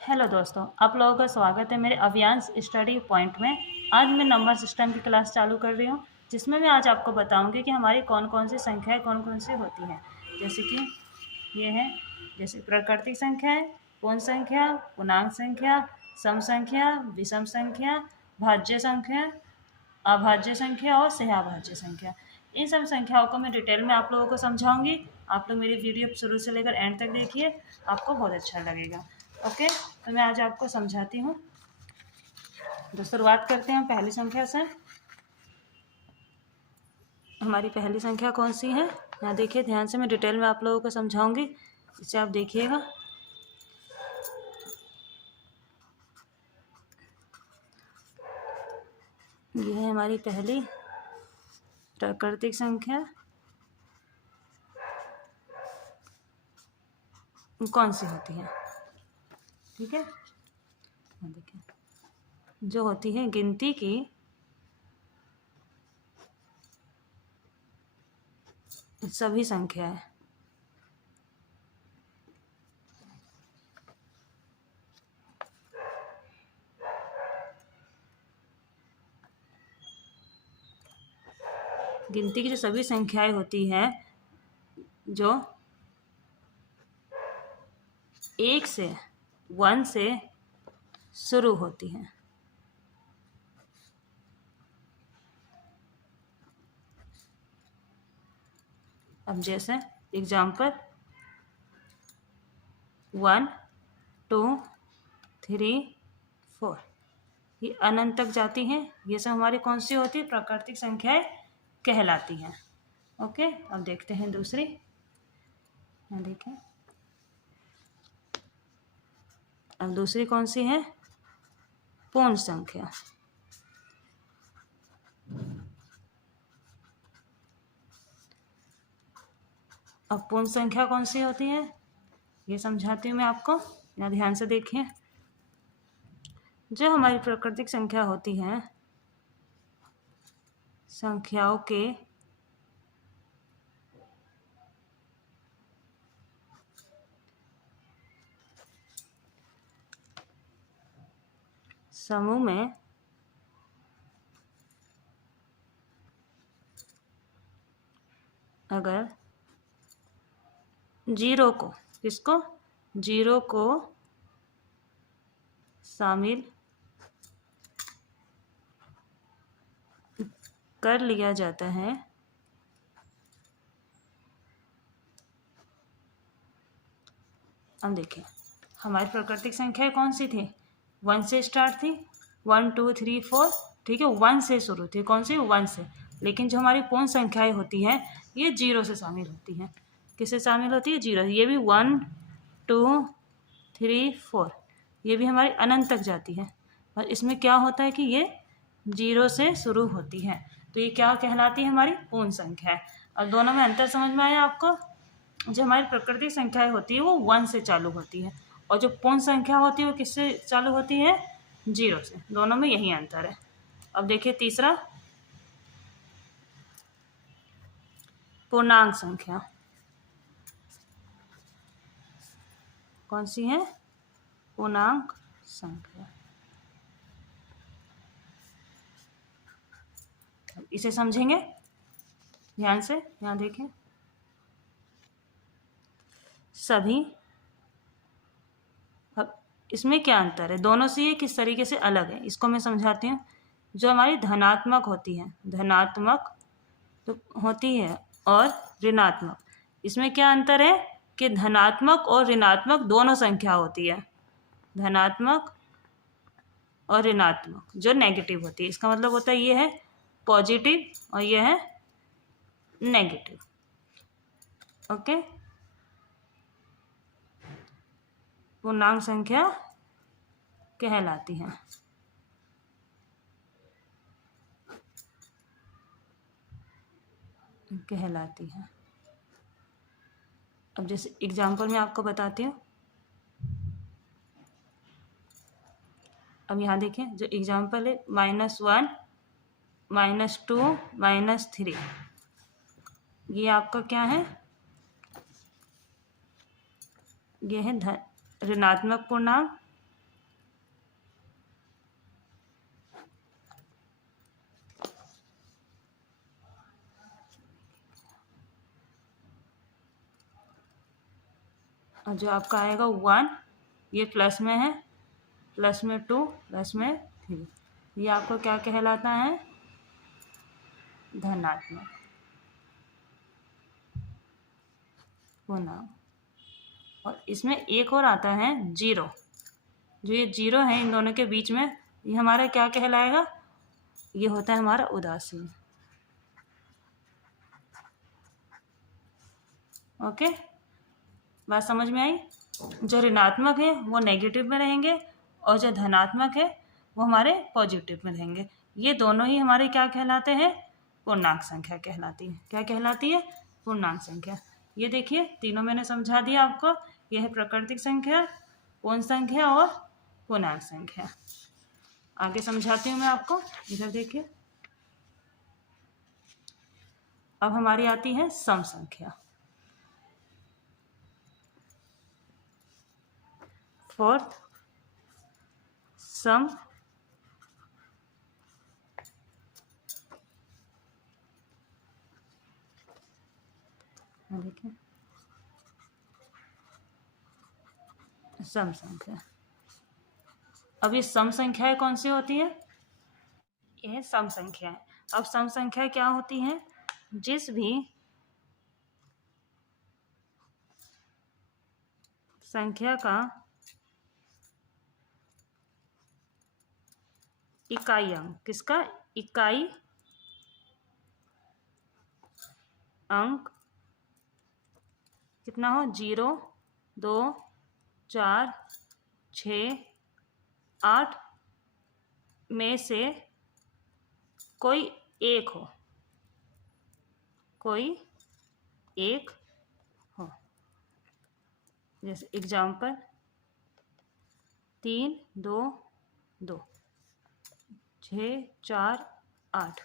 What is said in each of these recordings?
Hello दोस्तों, आप लोगों का स्वागत है मेरे अभियांश स्टडी पॉइंट में। आज मैं नंबर सिस्टम की क्लास चालू कर रही हूँ, जिसमें मैं आज आपको बताऊंगी कि हमारी कौन कौन सी संख्याएं कौन कौन सी होती हैं। जैसे कि ये है, जैसे प्राकृतिक संख्याएं, पूर्ण संख्या, पूर्णांक संख्या, सम संख्या, विषम संख्या, भाज्य संख्या, अभाज्य संख्या और सहअभाज्य संख्या। इन सब संख्याओं को मैं डिटेल में आप लोगों को समझाऊंगी। आप लोग मेरी वीडियो शुरू से लेकर एंड तक देखिए, आपको बहुत अच्छा लगेगा। ओके, तो मैं आज आपको समझाती हूँ। तो शुरुआत करते हैं पहली संख्या से। हमारी पहली संख्या कौन सी है, यहाँ देखिए ध्यान से, मैं डिटेल में आप लोगों को समझाऊंगी, इसे आप देखिएगा। यह है हमारी पहली प्राकृतिक संख्या। कौन सी होती है, ठीक है, देखिए जो होती है गिनती की सभी संख्याएं। गिनती की जो सभी संख्याएं होती हैं जो एक से 1 से शुरू होती हैं। अब जैसे एग्जाम्पल 1 2 3 4, ये अनंत तक जाती हैं। ये सब हमारी कौन सी होती है, प्राकृतिक संख्याएं कहलाती हैं। ओके, अब देखते हैं दूसरी। यहाँ देखें, अब दूसरी कौन सी है, पूर्ण संख्या। अब पूर्ण संख्या कौन सी होती है, ये समझाती हूँ मैं आपको, यहाँ ध्यान से देखिए। जो हमारी प्राकृतिक संख्या होती है, संख्याओं के समूह में अगर जीरो को, किसको, जीरो को शामिल कर लिया जाता है, अब देखिए हमारी प्राकृतिक संख्या कौन सी थी, 1 से स्टार्ट थी, 1 2 3 4, ठीक है, 1 से शुरू थी, कौन सी, 1 से। लेकिन जो हमारी पूर्ण संख्याएं होती हैं ये 0 से शामिल होती हैं। किससे शामिल होती है, 0। ये भी 1 2 3 4, ये भी हमारी अनंत तक जाती है, और इसमें क्या होता है कि ये 0 से शुरू होती है, तो ये क्या कहलाती है, हमारी पूर्ण संख्या है। और दोनों में अंतर समझ में आया आपको। जो हमारी प्राकृतिक संख्याएं होती है वो 1 से चालू होती है, और जो पूर्ण संख्या होती है वो किससे चालू होती है, 0 से। दोनों में यही अंतर है। अब देखिए तीसरा, पूर्णांक संख्या। कौन सी है, पूर्णांक संख्या। इसे समझेंगे ध्यान से, यहाँ देखें। सभी, अब इसमें क्या अंतर है, दोनों से ये किस तरीके से अलग है, इसको मैं समझाती हूँ। जो हमारी धनात्मक होती है, धनात्मक तो होती है, और ऋणात्मक, इसमें क्या अंतर है कि धनात्मक और ऋणात्मक दोनों संख्या होती है। धनात्मक और ऋणात्मक जो नेगेटिव होती है, इसका मतलब होता है ये है पॉजिटिव और ये है नेगेटिव। ओके, पूर्णांक संख्या कहलाती है। कहलाती है। अब जैसे एग्जाम्पल में आपको बताती हूँ। अब यहाँ देखें, जो एग्जाम्पल है -1 -2 -3, ये आपका क्या है, ये है ऋणात्मक पूर्णांक, और जो आपका आएगा 1, ये प्लस में है, प्लस में 2, प्लस में 3, ये आपको क्या कहलाता है? धनात्मक पूर्णांक। और इसमें एक और आता है 0, जो ये 0 है इन दोनों के बीच में, ये हमारा क्या कहलाएगा? ये होता है हमारा उदासीन। ओके, बात समझ में आई? जो ऋणात्मक है वो नेगेटिव में रहेंगे और जो धनात्मक है वो हमारे पॉजिटिव में रहेंगे। ये दोनों ही हमारे क्या कहलाते हैं? पूर्णांक संख्या कहलाती है। क्या कहलाती है? पूर्णांक संख्या। ये देखिए तीनों मैंने समझा दिया आपको। यह है प्राकृतिक संख्या, पूर्ण संख्या और पूर्णांक संख्या। आगे समझाती हूँ मैं आपको, इधर देखिए। अब हमारी आती है सम संख्या। फोर्थ सम देखिए सम संख्या। अब ये सम संख्याएं कौन सी होती है? ये सम संख्या है। अब सम संख्या क्या होती है? जिस भी संख्या का इकाई अंक, किसका इकाई अंक कितना हो? 0, 2, 4, 6, 8 में से कोई एक हो, कोई एक हो। जैसे एग्जाम्पल 3, 2, 2, 6, 4, 8,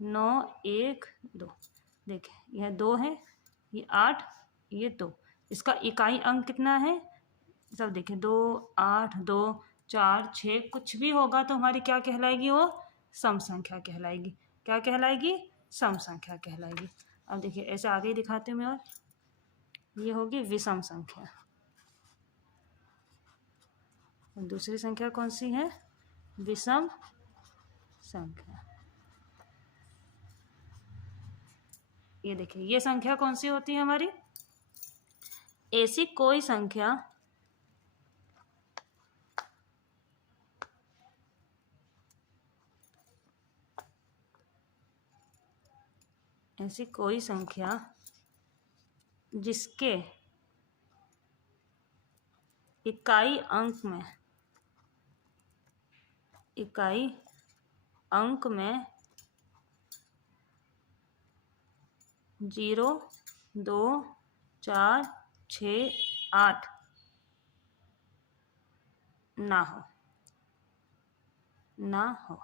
9, 1, 2। देखिए यह 2 है, ये 8, ये 2। इसका इकाई अंक कितना है? सब देखिए 2, 8, 2, 4, 6 कुछ भी होगा तो हमारी क्या कहलाएगी? वो सम संख्या कहलाएगी। क्या कहलाएगी? सम संख्या कहलाएगी। अब देखिए ऐसे आगे ही दिखाते हैं मैं, और ये होगी विषम संख्या। दूसरी संख्या कौन सी है? विषम संख्या। ये देखिए ये संख्या कौन सी होती है हमारी? ऐसी कोई संख्या जिसके इकाई अंक में 0, 2, 4, 6, 8 ना हो।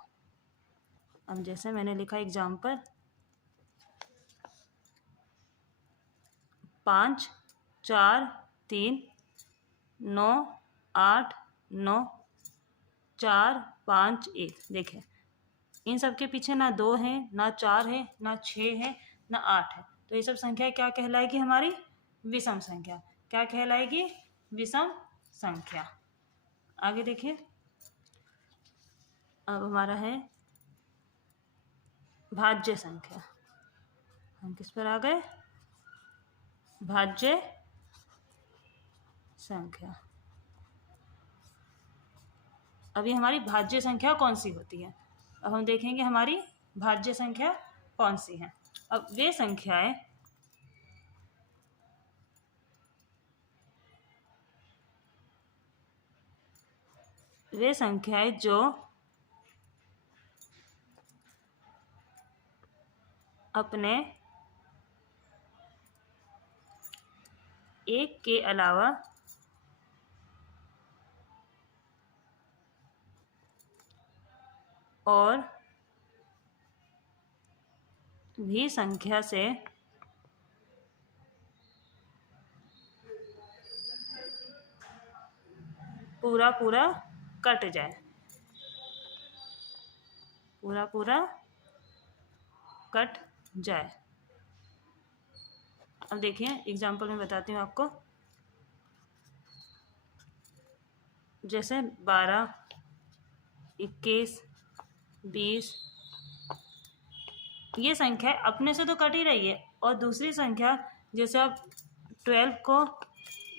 अब जैसे मैंने लिखा एग्जाम्पल 5, 4, 3, 9, 8, 9, 4, 5, 1। देखें इन सब के पीछे ना 2 है, ना 4 है, ना 6 है, ना 8 है। तो ये सब संख्या क्या कहलाएगी? हमारी विषम संख्या। क्या कहलाएगी? विषम संख्या। आगे देखिए, अब हमारा है भाज्य संख्या। हम किस पर आ गए? भाज्य संख्या। अभी हमारी भाज्य संख्या कौन सी होती है? अब हम देखेंगे हमारी भाज्य संख्या कौन सी है। अब वे संख्याएं जो अपने एक के अलावा और भी संख्या से पूरा कट जाए, पूरा कट जाए। अब देखिए एग्जाम्पल में बताती हूँ आपको। जैसे 12, 21, 20, ये संख्या अपने से तो कट ही रही है। और दूसरी संख्या जैसे आप 12 को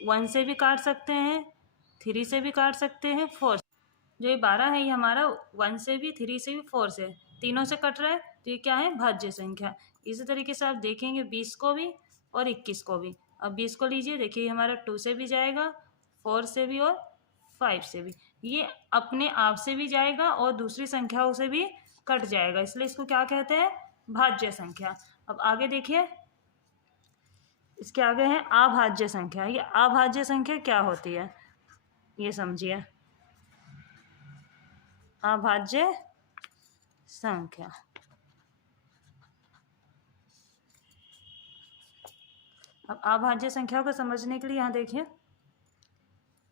1 से भी काट सकते हैं, 3 से भी काट सकते हैं, 4। जो ये 12 है ये हमारा 1 से भी, 3 से भी, 4 से, तीनों से कट रहा है, तो ये क्या है? भाज्य संख्या। इसी तरीके से आप देखेंगे 20 को भी और 21 को भी। अब 20 को लीजिए, देखिए हमारा 2 से भी जाएगा, 4 से भी और 5 से भी। ये अपने आप से भी जाएगा और दूसरी संख्याओं से भी कट जाएगा, इसलिए इसको क्या कहते हैं? भाज्य संख्या। अब आगे देखिए, इसके आगे है अभाज्य संख्या। ये अभाज्य संख्या क्या होती है ये समझिए। अभाज्य संख्या, अब अभाज्य संख्या को समझने के लिए यहाँ देखिए,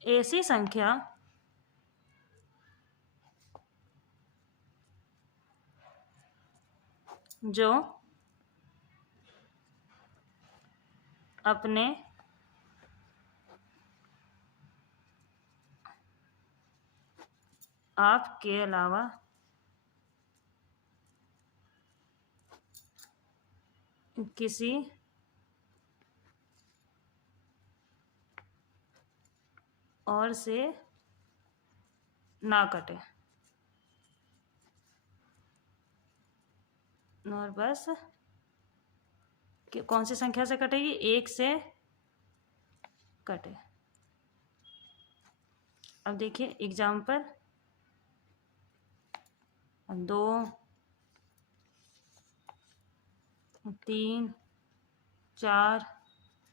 ऐसी संख्या जो अपने आप के अलावा किसी और से ना कटे, और बस कि कौन सी संख्या से कटेगी? 1 से कटे। अब देखिए एग्जाम्पल, 2, 3, 4,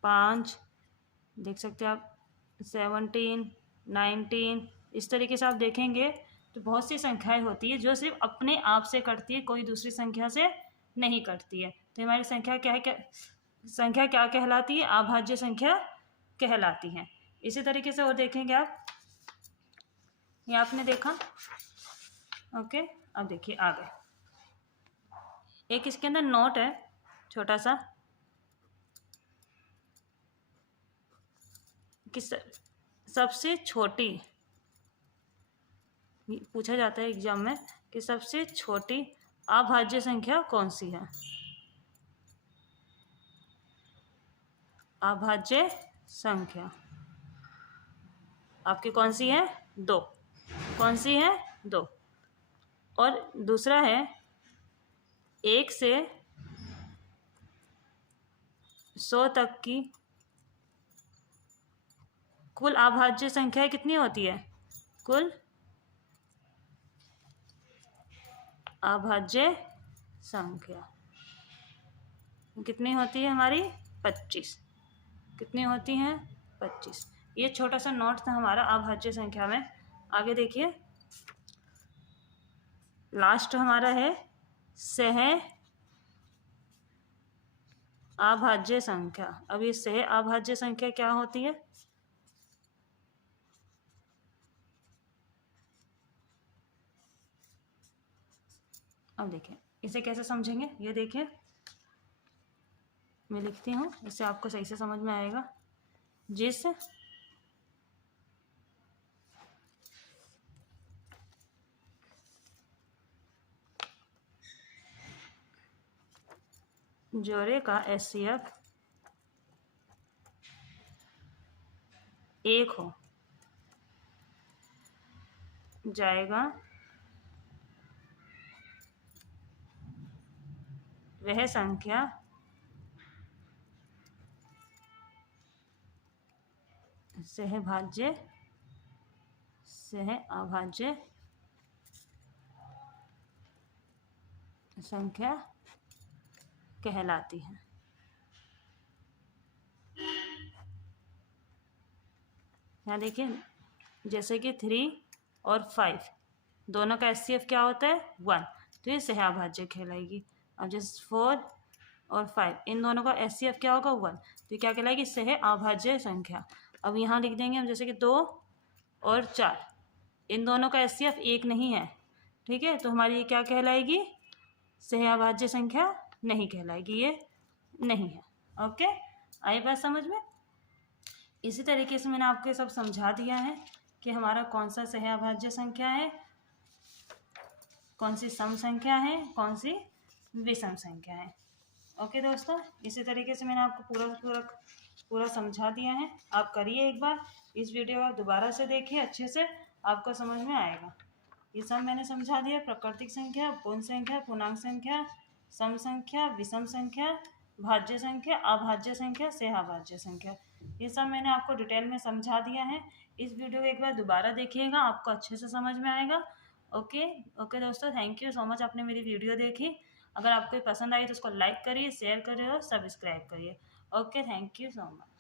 5, देख सकते हैं आप 17, 19, इस तरीके से आप देखेंगे तो बहुत सी संख्याएं होती है जो सिर्फ अपने आप से कटती है, कोई दूसरी संख्या से नहीं कटती है। तो हमारी संख्या क्या है? संख्या क्या कहलाती है? अभाज्य संख्या कहलाती है। इसी तरीके से और देखेंगे आप, ये आपने देखा, ओके। अब देखिए आगे, एक इसके अंदर नोट है छोटा सा, कि सबसे छोटी, पूछा जाता है एग्जाम में कि सबसे छोटी अभाज्य संख्या कौन सी है? अभाज्य संख्या आपकी कौन सी है? 2। कौन सी है? 2। और दूसरा है 1 से 100 तक की कुल अभाज्य संख्या कितनी होती है? कुल अभाज्य संख्या कितनी होती है हमारी? 25। कितनी होती हैं? 25। ये छोटा सा नोट था हमारा अभाज्य संख्या में। आगे देखिए, लास्ट हमारा है सह अभाज्य संख्या। अब ये सह अभाज्य संख्या क्या होती है? अब देखिए इसे कैसे समझेंगे, ये देखिए मैं लिखती हूँ, इससे आपको सही से समझ में आएगा। जिस जोड़े का HCF 1 हो जाएगा, वह संख्या सहभाज्य सह अभाज्य संख्या कहलाती है। यहाँ देखिए, जैसे कि 3 और 5 दोनों का HCF क्या होता है? 1, तो ये सह अभाज्य कहलाएगी। अब जैसे 4 और 5 इन दोनों का HCF क्या होगा? 1, तो ये क्या कहलाएगी? सह अभाज्य संख्या। अब यहाँ लिख देंगे हम, जैसे कि 2 और 4 इन दोनों का HCF 1 नहीं है, ठीक है, तो हमारी ये क्या कहलाएगी? सह अभाज्य संख्या नहीं कहलाएगी, ये नहीं है। ओके, आई बात समझ में? इसी तरीके से मैंने आपको सब समझा दिया है। कि हमारा कौन सा सहअभाज्य संख्या है, कौन सी सम संख्या है, कौन सी विषम संख्या है। ओके दोस्तों, इसी तरीके से मैंने आपको पूरा समझा दिया है। आप करिए एक बार इस वीडियो को, दोबारा से देखिए अच्छे से, आपको समझ में आएगा। ये सब मैंने समझा दिया, प्राकृतिक संख्या, पूर्ण संख्या, पूर्णांक संख्या, सम संख्या, विषम संख्या, भाज्य संख्या, अभाज्य संख्या, सहअभाज्य संख्या, ये सब मैंने आपको डिटेल में समझा दिया है। इस वीडियो को एक बार दोबारा देखिएगा, आपको अच्छे से समझ में आएगा। ओके ओके दोस्तों, थैंक यू सो मच, आपने मेरी वीडियो देखी। अगर आपको पसंद आई तो उसको लाइक करिए, शेयर करिए और सब्सक्राइब करिए। Okay, thank you so much.